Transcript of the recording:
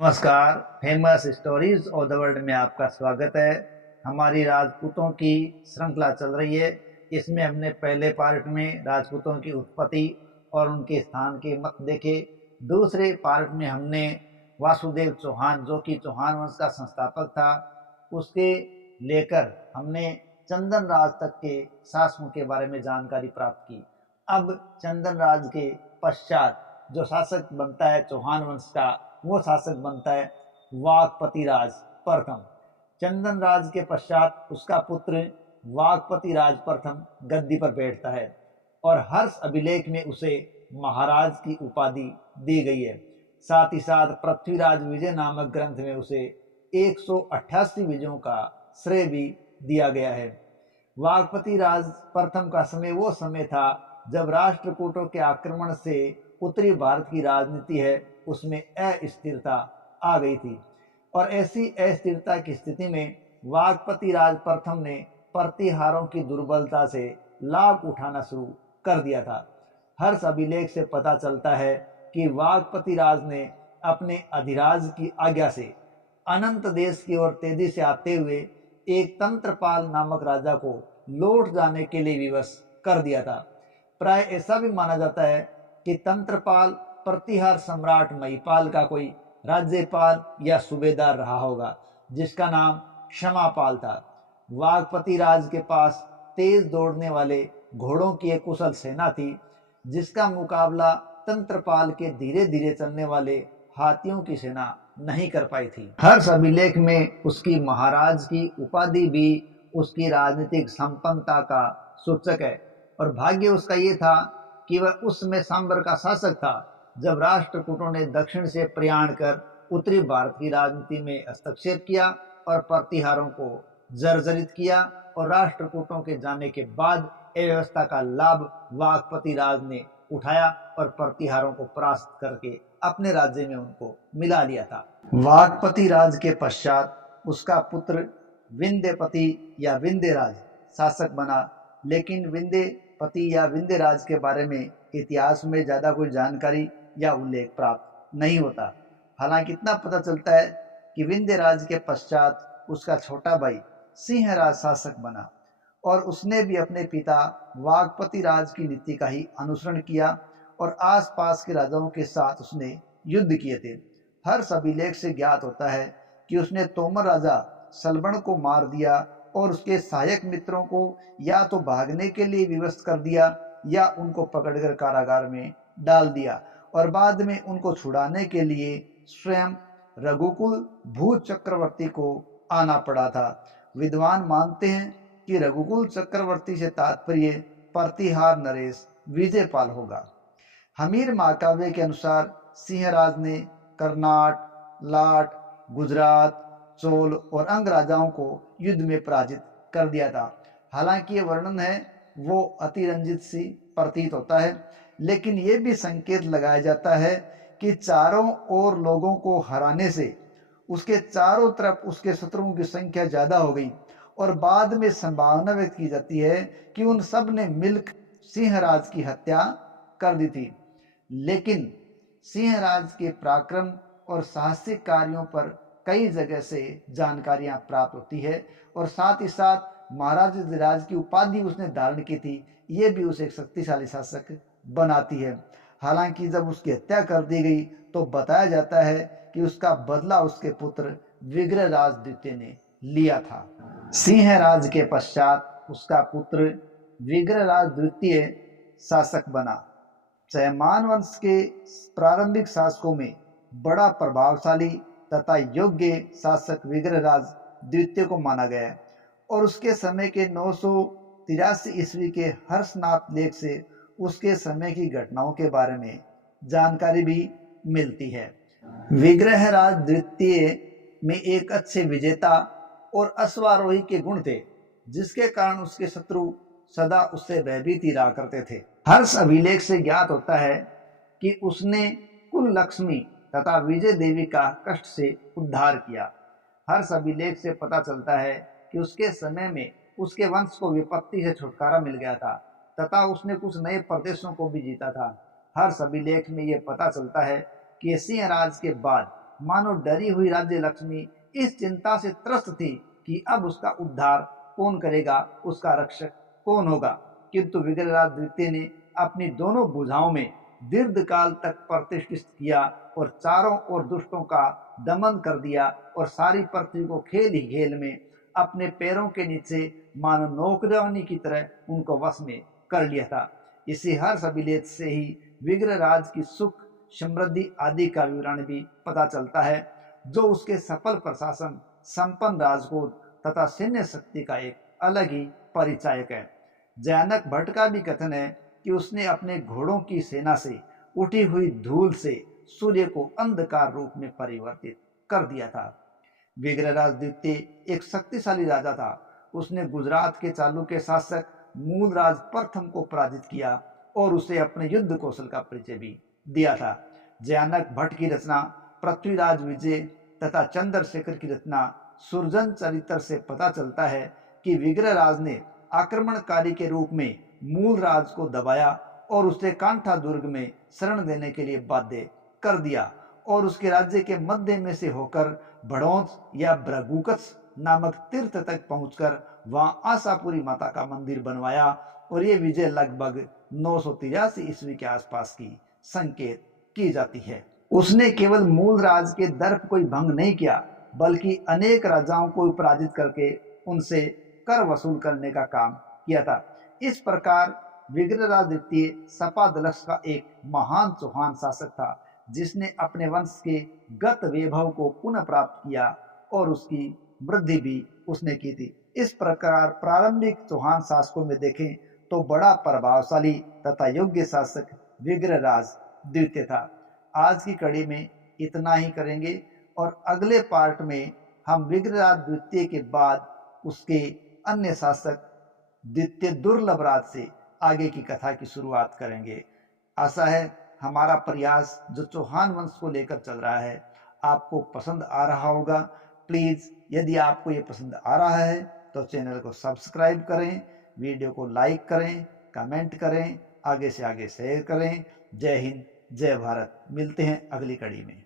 नमस्कार। Famous stories of the world में आपका स्वागत है। हमारी राजपूतों की श्रृंखला चल रही है। इसमें हमने पहले पार्ट में राजपूतों की उत्पत्ति और उनके स्थान के मत देखे। दूसरे पार्ट में हमने वासुदेव चौहान, जो कि चौहान वंश का संस्थापक था, उसके लेकर हमने चंदन राज तक के शासकों के बारे में जानकारी प्राप्त की। अब चंदन राज के पश्चात जो शासक बनता है चौहान वंश का, वो शासक बनता है वाघपति राज प्रथम। चंदन राज के पश्चात उसका पुत्र वाघपति राज प्रथम गद्दी पर बैठता है और हर्ष अभिलेख में उसे महाराज की उपाधि दी गई है। साथ ही साथ पृथ्वीराज विजय नामक ग्रंथ में उसे 188 विजयों का श्रेय भी दिया गया है। वाघपति राज प्रथम का समय वो समय था जब राष्ट्रकूटों के आक्रमण से उत्तरी भारत की राजनीति है उसमें अस्थिरता आ गई थी और ऐसी अस्थिरता की स्थिति में वाघपति राज प्रथम ने प्रतिहारों की दुर्बलता से लाभ उठाना शुरू कर दिया था। हर्ष अभिलेख से पता चलता है कि वाघपति राज ने अपने अधिराज की आज्ञा से अनंत देश की ओर तेजी से आते हुए एक तंत्रपाल नामक राजा को लौट जाने के लिए विवश कर दिया था। प्राय ऐसा भी माना जाता है कि तंत्रपाल प्रतिहार सम्राट महिपाल का कोई राज्यपाल या सूबेदार रहा होगा, जिसका नाम क्षमापाल था। वाघपति राज के पास तेज दौड़ने वाले घोड़ों की एक कुशल सेना थी, जिसका मुकाबला तंत्रपाल के धीरे धीरे चलने वाले हाथियों की सेना नहीं कर पाई थी। हर्ष अभिलेख में उसकी महाराज की उपाधि भी उसकी राजनीतिक संपन्नता का सूचक है और भाग्य उसका ये था कि वह उस समय सांबर का शासक था जब राष्ट्रकूटों ने दक्षिण से प्रयाण कर उत्तरी भारत की राजनीति में हस्तक्षेप किया और प्रतिहारों को जर्जरित किया और राष्ट्रकूटों के जाने के बाद अव्यवस्था का लाभ वाघपति राज ने उठाया और प्रतिहारों को परास्त करके अपने राज्य में उनको मिला लिया था। वाघपति राज के पश्चात उसका पुत्र विंध्यपति या विंध्यराज शासक बना, लेकिन विंध्यपति या विंध्यराज के बारे में इतिहास में ज्यादा कोई जानकारी या उल्लेख प्राप्त नहीं होता। हालांकि इतना पता चलता है कि विंध्यराज के पश्चात उसका छोटा भाई सिंहराज शासक बना और उसने भी अपने पिता वाघपति राज की नीति का ही अनुसरण किया और आसपास के राजाओं के साथ उसने युद्ध किए थे। हर्ष अभिलेख से ज्ञात होता है कि उसने तोमर राजा सलबन को मार दिया और उसके सहायक मित्रों को या तो भागने के लिए विवश कर दिया या उनको पकड़कर कारागार में डाल दिया और बाद में उनको छुड़ाने के लिए स्वयं रघुकुल भूत चक्रवर्ती को आना पड़ा था। विद्वान मानते हैं कि रघुकुल चक्रवर्ती से तात्पर्य प्रतिहार नरेश विजयपाल होगा। हमीर महाकाव्य के अनुसार सिंहराज ने कर्नाट, लाट, गुजरात, चोल और अंग राजाओं को युद्ध में पराजित कर दिया था। हालांकि ये वर्णन है वो अतिरंजित सी प्रतीत होता है, लेकिन ये भी संकेत लगाया जाता है कि चारों ओर लोगों को हराने से उसके चारों तरफ उसके शत्रुओं की संख्या ज्यादा हो गई और बाद में संभावना व्यक्त की जाती है कि उन सब ने मिलकर सिंहराज की हत्या कर दी थी। लेकिन सिंहराज के पराक्रम और साहसिक कार्यों पर कई जगह से जानकारियां प्राप्त होती है और साथ ही साथ महाराज राज की उपाधि उसने धारण की थी, ये भी उसे एक शक्तिशाली शासक बनाती है। हालांकि जब उसकी हत्या कर दी गई तो बताया जाता है कि उसका बदला उसके पुत्र विग्रहराज द्वितीय ने लिया था। सिंहराज के पश्चात उसका पुत्र विग्रहराज द्वितीय शासक बना। चयमान वंश के प्रारंभिक शासकों में बड़ा प्रभावशाली तथा योग्य शासक विग्रहराज द्वितीय को माना गया है और उसके समय के 983 ईस्वी के हर्षनाथ लेख से उसके समय की घटनाओं के बारे में जानकारी भी मिलती है। विग्रहराज द्वितीय में एक अच्छे विजेता और अश्वारोही के गुण थे, जिसके कारण उसके शत्रु सदा उससे भयभीत ही रहा करते थे। हर्ष अभिलेख से ज्ञात होता है कि उसने कुल लक्ष्मी तथा विजय देवी का कष्ट से उद्धार किया। हर्ष अभिलेख से पता चलता है कि उसके समय में उसके वंश को विपत्ति से छुटकारा मिल गया था तथा उसने कुछ नए प्रदेशों को भी जीता था। हर्ष अभिलेख में यह पता चलता है कि सिंहराज के बाद मानो डरी हुई राज्य लक्ष्मी इस चिंता से त्रस्त थी कि अब उसका उद्धार कौन करेगा, उसका रक्षक कौन होगा। किंतु विग्रहराज द्वितीय ने अपनी दोनों भुजाओं में दीर्घ काल तक प्रतिष्ठित किया और चारों ओर दुष्टों का दमन कर दिया और सारी पृथ्वी को खेल ही खेल में अपने पैरों के नीचे मानो नौकरानी की तरह उनको वश में कर लिया था। इसी हर्ष अभिलेख से ही विग्रहराज की सुख समृद्धि आदि का विवरण भी पता चलता है, जो उसके सफल प्रशासन, संपन्न राजकोट तथा सैन्य शक्ति का एक अलग ही परिचायक है। जयानक भट्ट का भी कथन है कि उसने अपने घोड़ों की सेना से उठी हुई धूल से सूर्य को अंधकार रूप में परिवर्तित कर दिया था। विग्रहराज द्वितीय एक शक्तिशाली राजा था। उसने गुजरात के चालुक्य शासक मूलराज प्रथम को पराजित किया और उसे अपने युद्ध कौशल का परिचय भी दिया था। जयानक भट्ट की रचना पृथ्वीराज विजय तथा चंद्रशेखर की रचना सुरजन चरित्र से पता चलता है कि विग्रहराज ने आक्रमणकारी के रूप में मूलराज को दबाया और उसे कांठा दुर्ग में शरण देने के लिए बाध्य कर दिया और उसके राज्य के मध्य में से होकर भड़ौंच या भृगुकच नामक तीर्थ तक पहुंचकर वहां आशापुरी माता का मंदिर बनवाया और ये विजय लगभग 983 ईस्वी के आसपास की संकेत की जाती है। उसने केवल मूलराज के दर्प को भंग नहीं किया, बल्कि अनेक राजाओं को पराजित करके उनसे कर वसूल करने का काम किया था। इस प्रकार विग्रहराज द्वितीय सपादलक्ष का एक महान चौहान शासक था, जिसने अपने वंश के गत वैभव को पुनः प्राप्त किया और उसकी वृद्धि भी उसने की थी। इस प्रकार प्रारंभिक चौहान शासकों में देखें तो बड़ा प्रभावशाली तथा योग्य शासक विग्रहराज द्वितीय था। आज की कड़ी में इतना ही करेंगे और अगले पार्ट में हम विग्रहराज द्वितीय के बाद उसके अन्य शासक द्वितीय दुर्लभराज से आगे की कथा की शुरुआत करेंगे। आशा है हमारा प्रयास जो चौहान वंश को लेकर चल रहा है आपको पसंद आ रहा होगा। प्लीज़ यदि आपको ये पसंद आ रहा है तो चैनल को सब्सक्राइब करें, वीडियो को लाइक करें, कमेंट करें, आगे से आगे शेयर करें। जय हिंद, जय भारत। मिलते हैं अगली कड़ी में।